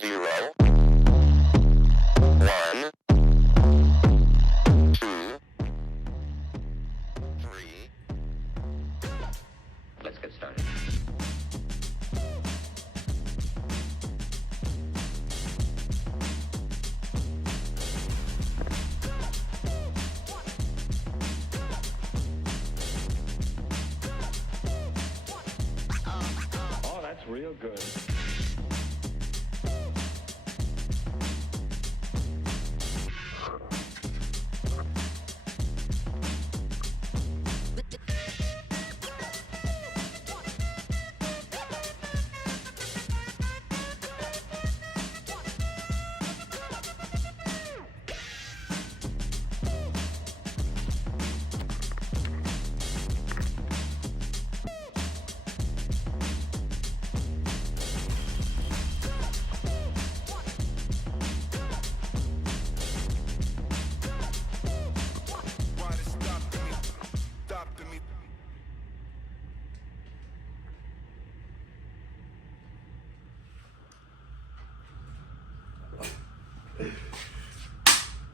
0, 1, 2, 3. Let's get started. Oh, that's real good.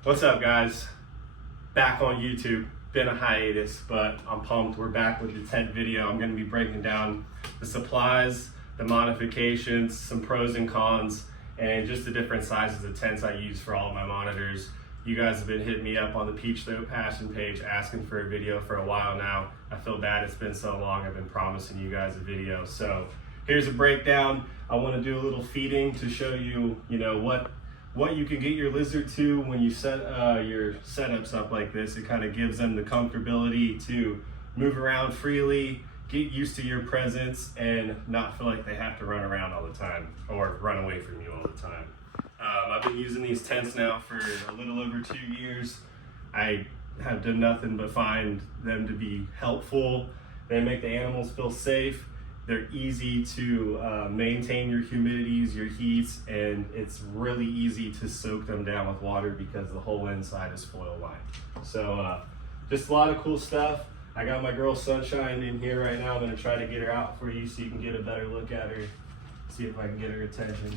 What's up, guys? Back on YouTube. Been a hiatus, but I'm pumped. We're back with the tent video. I'm going to be breaking down the supplies, the modifications, some pros and cons, and just the different sizes of tents I use for all of my monitors. You guys have been hitting me up on the Peach Though Passion page asking for a video for a while now. I feel bad it's been so long. I've been promising you guys a video. So here's a breakdown. I want to do a little feeding to show you, what you can get your lizard to when you set your setups up like this. It kind of gives them the comfortability to move around freely, get used to your presence, and not feel like they have to run around all the time or run away from you all the time. I've been using these tents now for a little over 2 years. I have done nothing but find them to be helpful. They make the animals feel safe. They're easy to maintain your humidities, your heats, and it's really easy to soak them down with water because the whole inside is foil lined. So just a lot of cool stuff. I got my girl Sunshine in here right now. I'm gonna try to get her out for you so you can get a better look at her, see if I can get her attention.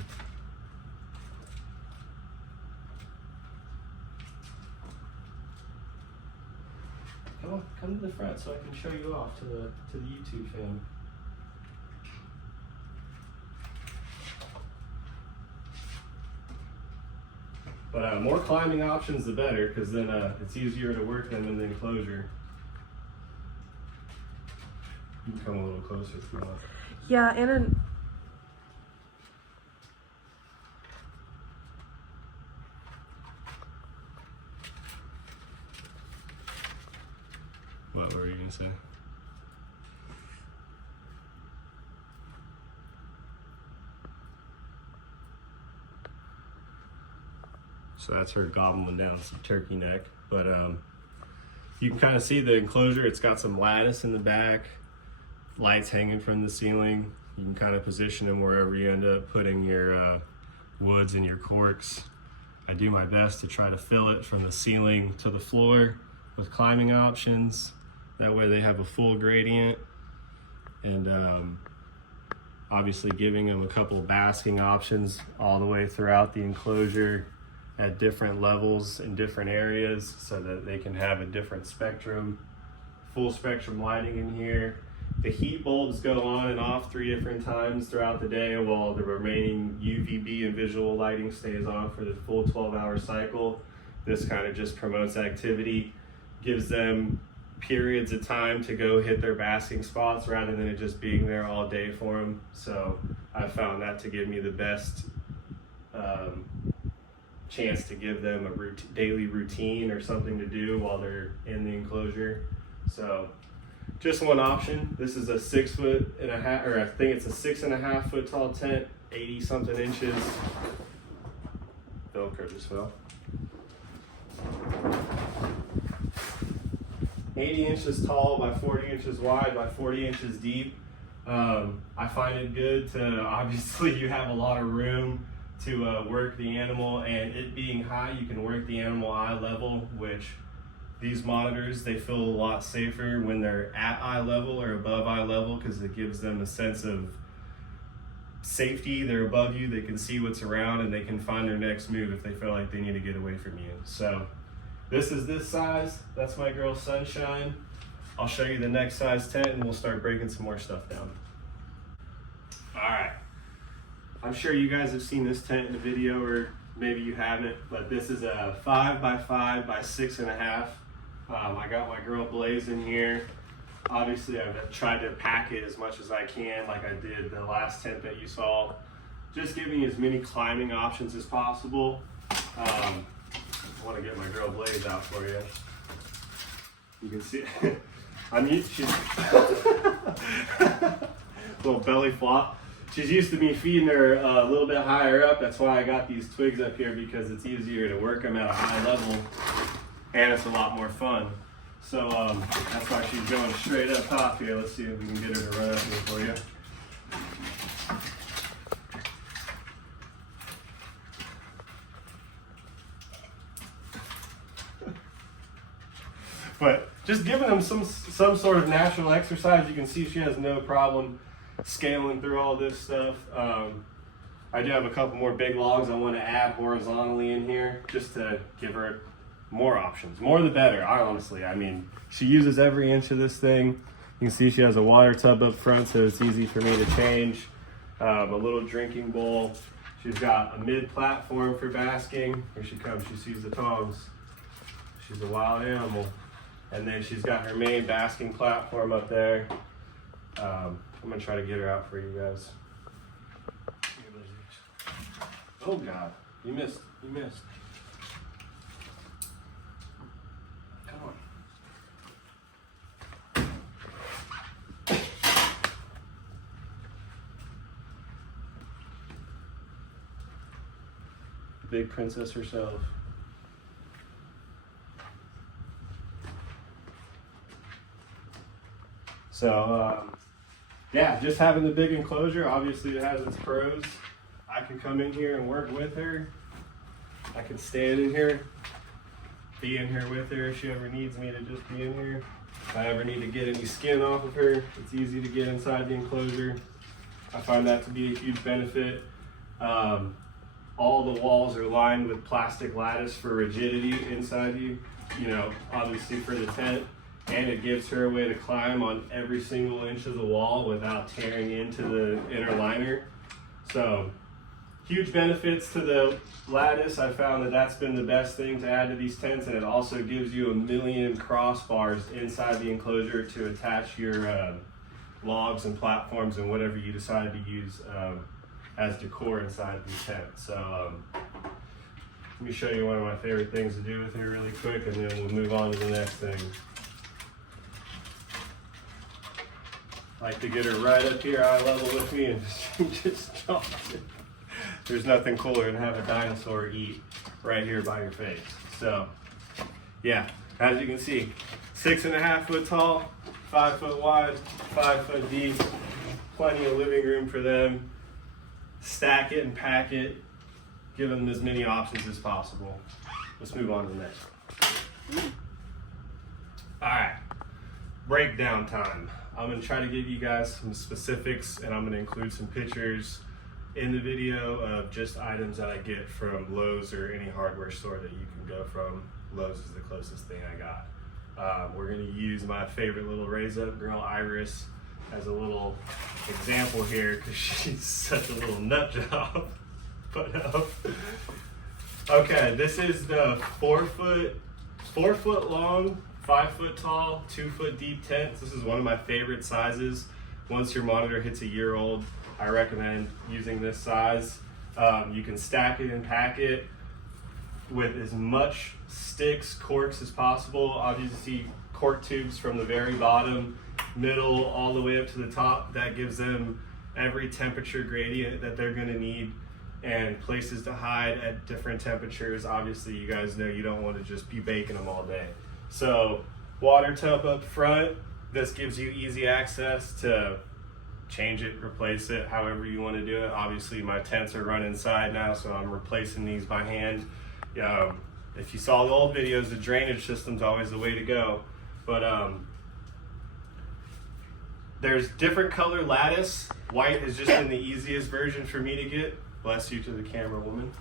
Come on, come to the front so I can show you off to the YouTube fam. But more climbing options, the better, because then it's easier to work them in the enclosure. You can come a little closer if you want. Yeah, and What were you going to say? So that's her gobbling down some turkey neck. But you can kind of see the enclosure. It's got some lattice in the back, lights hanging from the ceiling. You can kind of position them wherever you end up putting your woods and your corks. I do my best to try to fill it from the ceiling to the floor with climbing options. That way they have a full gradient. And obviously giving them a couple of basking options all the way throughout the enclosure at different levels in different areas so that they can have a different spectrum, full spectrum lighting in here. The heat bulbs go on and off 3 different times throughout the day while the remaining UVB and visual lighting stays on for the full 12-hour cycle. This kind of just promotes activity, gives them periods of time to go hit their basking spots rather than it just being there all day for them. So I found that to give me the best chance to give them a daily routine or something to do while they're in the enclosure. So just one option. This is a 6.5 or I think it's a 6.5 foot tall tent, 80 something inches. Velcro just fell. 80 inches tall by 40 inches wide by 40 inches deep. I find it good to, obviously you have a lot of room to work the animal, and it being high, you can work the animal eye level, which these monitors, they feel a lot safer when they're at eye level or above eye level because it gives them a sense of safety. They're above you, they can see what's around, and they can find their next move if they feel like they need to get away from you. So this is this size. That's my girl Sunshine. I'll show you the next size tent and we'll start breaking some more stuff down. All right. I'm sure you guys have seen this tent in the video, or maybe you haven't, but this is a 5 by 5 by 6.5. I got my girl Blaze in here. Obviously, I've tried to pack it as much as I can, like I did the last tent that you saw. Just giving you as many climbing options as possible. I want to get my girl Blaze out for you. You can see, she's little belly flop. She's used to me feeding her a little bit higher up. That's why I got these twigs up here, because it's easier to work them at a high level and it's a lot more fun. So that's why she's going straight up top here. Let's see if we can get her to run up here for you. But just giving them some sort of natural exercise. You can see she has no problem scaling through all this stuff. I do have a couple more big logs I want to add horizontally in here, just to give her more options. More the better, honestly. I mean, she uses every inch of this thing. You can see she has a water tub up front, so it's easy for me to change. A little drinking bowl. She's got a mid platform for basking. Here she comes, she sees the tongs. She's a wild animal. And then she's got her main basking platform up there. I'm gonna try to get her out for you guys. Oh God, you missed, you missed. Come on. Big princess herself. So, yeah, just having the big enclosure, obviously it has its pros. I can come in here and work with her. I can stand in here, be in here with her if she ever needs me to just be in here. If I ever need to get any skin off of her, it's easy to get inside the enclosure. I find that to be a huge benefit. All the walls are lined with plastic lattice for rigidity inside you know, obviously for the tent. And it gives her a way to climb on every single inch of the wall without tearing into the inner liner. So huge benefits to the lattice. I found that that's been the best thing to add to these tents, and it also gives you 1,000,000 crossbars inside the enclosure to attach your logs and platforms and whatever you decide to use as decor inside the tent. So let me show you one of my favorite things to do with her really quick, and then we'll move on to the next thing. I like to get her right up here eye level with me and just jump. There's nothing cooler than have a dinosaur eat right here by your face. So yeah, as you can see, 6.5 foot tall, 5 foot wide, 5 foot deep, plenty of living room for them. Stack it and pack it, give them as many options as possible. Let's move on to the next one. All right, breakdown time. I'm gonna try to give you guys some specifics, and I'm gonna include some pictures in the video of just items that I get from Lowe's or any hardware store that you can go from. Lowe's is the closest thing I got. We're gonna use my favorite little raise up girl, Iris, as a little example here, because she's such a little nut job. But okay, this is the 4 foot long, 5 foot tall, 2 foot deep tent. This is one of my favorite sizes. Once your monitor hits a year old, I recommend using this size. You can stack it and pack it with as much sticks, corks as possible. Obviously, cork tubes from the very bottom, middle, all the way up to the top. That gives them every temperature gradient that they're gonna need, and places to hide at different temperatures. Obviously, you guys know you don't want to just be baking them all day. So water tub up front, this gives you easy access to change it, replace it, however you want to do it. Obviously my tents are run inside now, so I'm replacing these by hand. If you saw the old videos, the drainage system's always the way to go. But There's different color lattice. White has just been the easiest version for me to get. Bless you to the camera woman.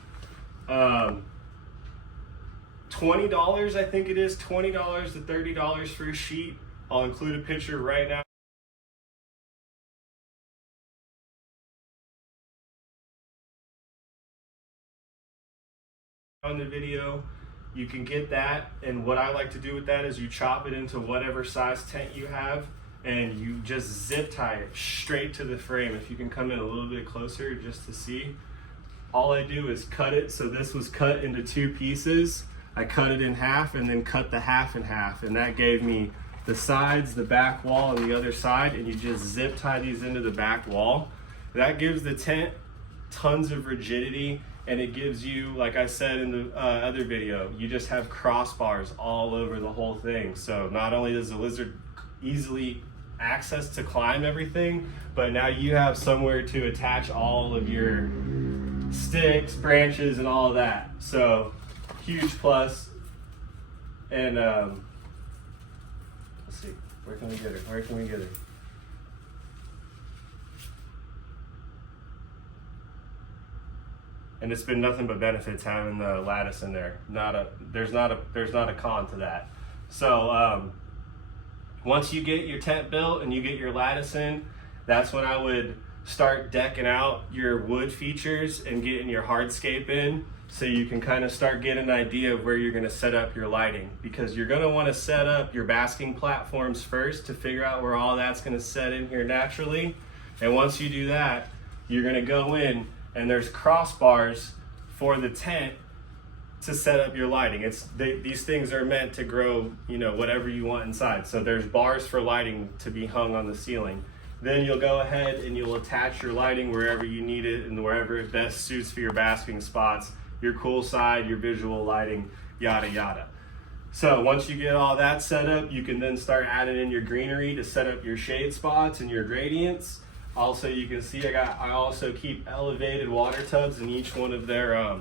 $20, I think it is, $20 to $30 for a sheet. I'll include a picture right now. On the video, you can get that, and what I like to do with that is you chop it into whatever size tent you have, and you just zip tie it straight to the frame. If you can come in a little bit closer just to see, all I do is cut it. So this was cut into 2 pieces. I cut it in half and then cut the half in half, and that gave me the sides, the back wall, and the other side, and you just zip tie these into the back wall. That gives the tent tons of rigidity, and it gives you, like I said in the other video, you just have crossbars all over the whole thing. So not only does the lizard easily access to climb everything, but now you have somewhere to attach all of your sticks, branches, and all of that. So huge plus. And let's see, where can we get her? Where can we get her? And it's been nothing but benefits having the lattice in there. There's not a con to that. So once you get your tent built and you get your lattice in, that's when I would start decking out your wood features and getting your hardscape in, so you can kind of start getting an idea of where you're going to set up your lighting, because you're going to want to set up your basking platforms first to figure out where all that's going to set in here naturally. And once you do that, you're going to go in, and there's crossbars for the tent to set up your lighting. These things are meant to grow, whatever you want inside. So there's bars for lighting to be hung on the ceiling. Then you'll go ahead and you'll attach your lighting wherever you need it and wherever it best suits for your basking spots, your cool side, your visual lighting, yada yada. So once you get all that set up, you can then start adding in your greenery to set up your shade spots and your gradients. Also, you can see I also keep elevated water tubs in each one of their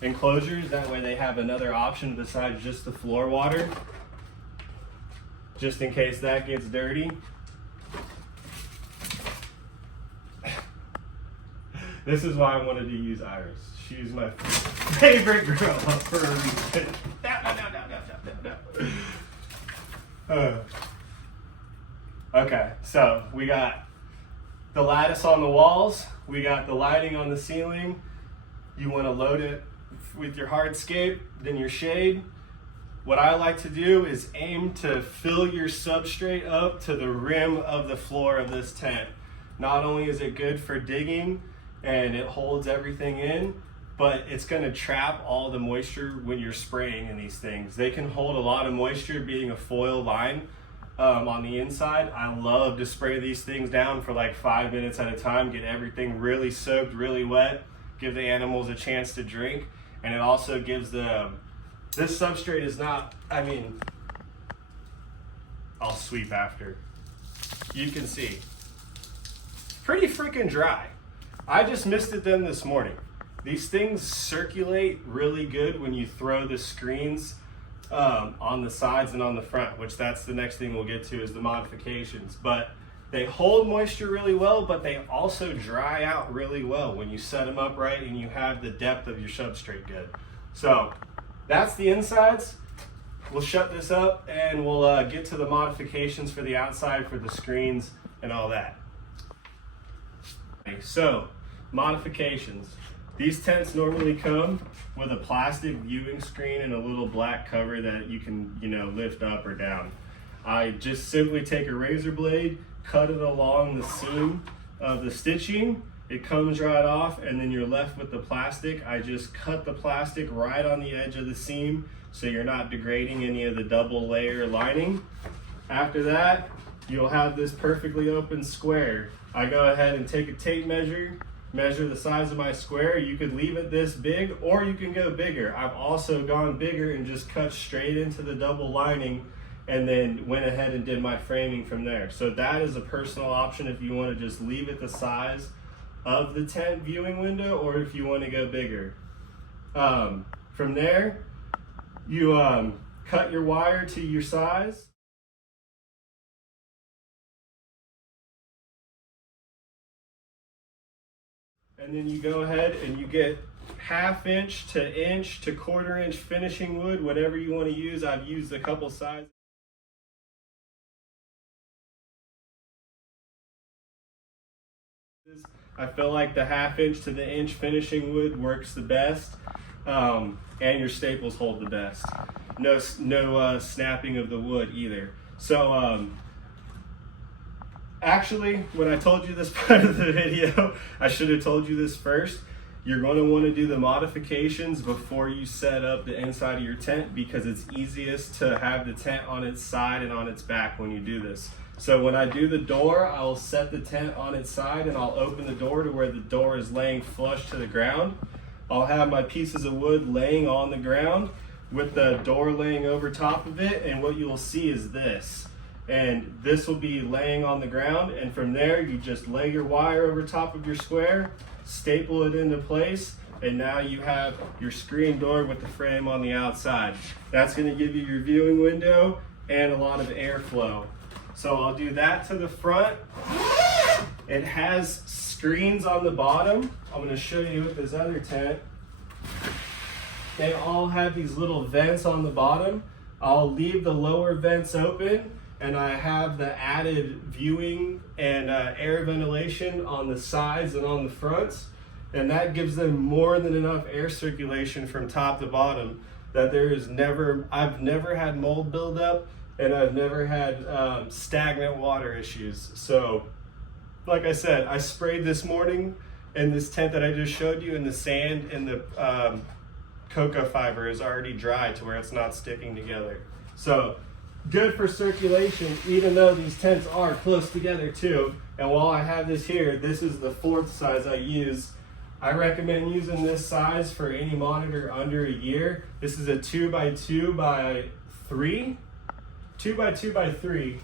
enclosures. That way they have another option besides just the floor water, just in case that gets dirty. This is why I wanted to use Iris. She's my favorite girl for a reason. No. Okay, so we got the lattice on the walls, we got the lighting on the ceiling. You want to load it with your hardscape, then your shade. What I like to do is aim to fill your substrate up to the rim of the floor of this tent. Not only is it good for digging and it holds everything in, but it's going to trap all the moisture when you're spraying in these things. They can hold a lot of moisture being a foil line on the inside. I love to spray these things down for like 5 minutes at a time, get everything really soaked, really wet, give the animals a chance to drink. And it also gives this substrate is not, I'll sweep after. You can see, pretty freaking dry. I just misted them this morning. These things circulate really good when you throw the screens on the sides and on the front, which that's the next thing we'll get to, is the modifications. But they hold moisture really well, but they also dry out really well when you set them up right and you have the depth of your substrate good. So that's the insides. We'll shut this up and we'll get to the modifications for the outside, for the screens and all that. So modifications. These tents normally come with a plastic viewing screen and a little black cover that you can, lift up or down. I just simply take a razor blade, cut it along the seam of the stitching. It comes right off, and then you're left with the plastic. I just cut the plastic right on the edge of the seam so you're not degrading any of the double layer lining. After that, you'll have this perfectly open square. I go ahead and take a tape measure the size of my square. You could leave it this big, or you can go bigger. I've also gone bigger and just cut straight into the double lining and then went ahead and did my framing from there. So that is a personal option if you want to just leave it the size of the tent viewing window, or if you want to go bigger. From there, you cut your wire to your size. And then you go ahead and you get 1/2 inch to inch to 1/4 inch finishing wood, whatever you want to use. I've used a couple sizes. I feel like the 1/2 inch to the inch finishing wood works the best, and your staples hold the best. No snapping of the wood either. So actually, when I told you this part of the video, I should have told you this first. You're going to want to do the modifications before you set up the inside of your tent, because it's easiest to have the tent on its side and on its back when you do this. So when I do the door, I'll set the tent on its side and I'll open the door to where the door is laying flush to the ground. I'll have my pieces of wood laying on the ground with the door laying over top of it, and what you'll see is this. And this will be laying on the ground, and from there you just lay your wire over top of your square, staple it into place, and now you have your screen door with the frame on the outside. That's going to give you your viewing window and a lot of airflow. So I'll do that to the front. It has screens on the bottom. I'm going to show you with this other tent. They all have these little vents on the bottom. I'll leave the lower vents open, and I have the added viewing and air ventilation on the sides and on the fronts, and that gives them more than enough air circulation from top to bottom that I've never had mold buildup, and I've never had stagnant water issues. So like I said, I sprayed this morning in this tent that I just showed you, and the sand and the cocoa fiber is already dry to where it's not sticking together. So good for circulation, even though these tents are close together too. And while I have this here, this is the 4th size I use. I recommend using this size for any monitor under a year. This is a 2x2x3. 2x2x3.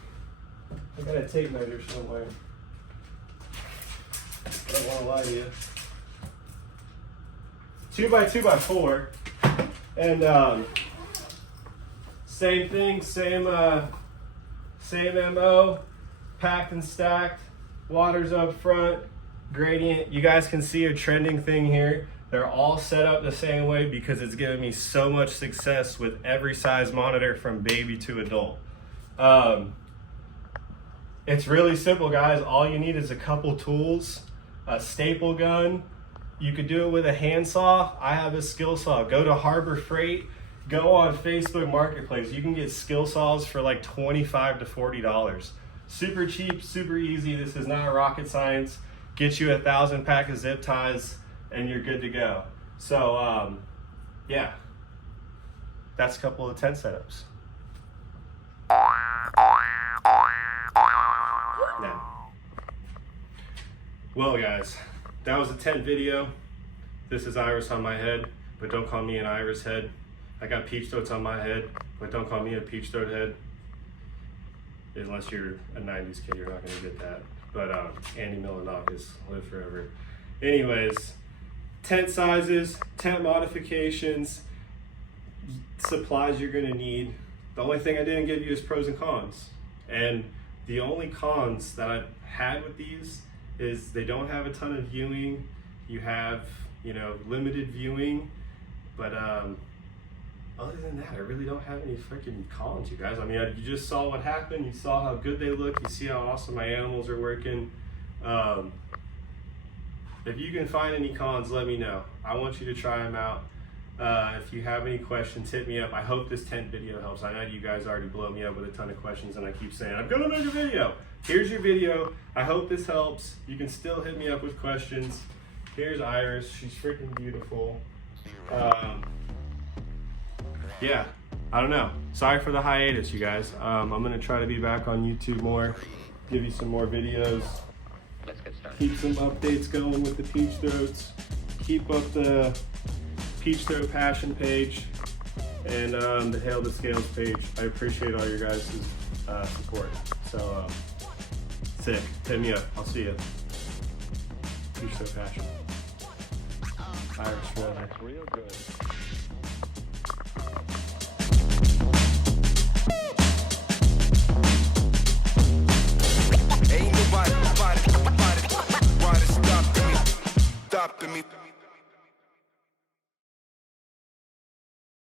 I got a tape measure somewhere. I don't want to lie to you. 2x2x4. And same thing, same MO, packed and stacked, water's up front, gradient. You guys can see a trending thing here. They're all set up the same way because it's given me so much success with every size monitor from baby to adult. It's really simple, guys. All you need is a couple tools, a staple gun. You could do it with a handsaw. I have a skill saw. Go to Harbor Freight. Go on Facebook Marketplace. You can get skill saws for like $25 to $40. Super cheap, super easy. This is not rocket science. Get you 1,000 pack of zip ties and you're good to go. So yeah, that's a couple of tent setups. Now, well guys, that was a tent video. This is iris on my head, but don't call me an iris head. I got peach throats on my head, but don't call me a peach throat head. Unless you're a 90s kid, you're not gonna get that. But Andy Milonakis, live forever. Anyways, tent sizes, tent modifications, supplies you're gonna need. The only thing I didn't give you is pros and cons. And the only cons that I've had with these is they don't have a ton of viewing. You have, limited viewing, but other than that, I really don't have any freaking cons, you guys. I mean, you just saw what happened. You saw how good they look. You see how awesome my animals are working. If you can find any cons, let me know. I want you to try them out. If you have any questions, hit me up. I hope this tent video helps. I know you guys already blow me up with a ton of questions, and I keep saying, I'm gonna make a video. Here's your video. I hope this helps. You can still hit me up with questions. Here's Iris. She's freaking beautiful. Yeah, I don't know. Sorry for the hiatus, you guys. I'm gonna try to be back on YouTube more, give you some more videos, keep some updates going with the peach throats, keep up the peach throat passion page, and the Hail the Scales page. I appreciate all your guys' support. So, sick. Hit me up. I'll see you. Peach throat passion. Irish weather. Real good.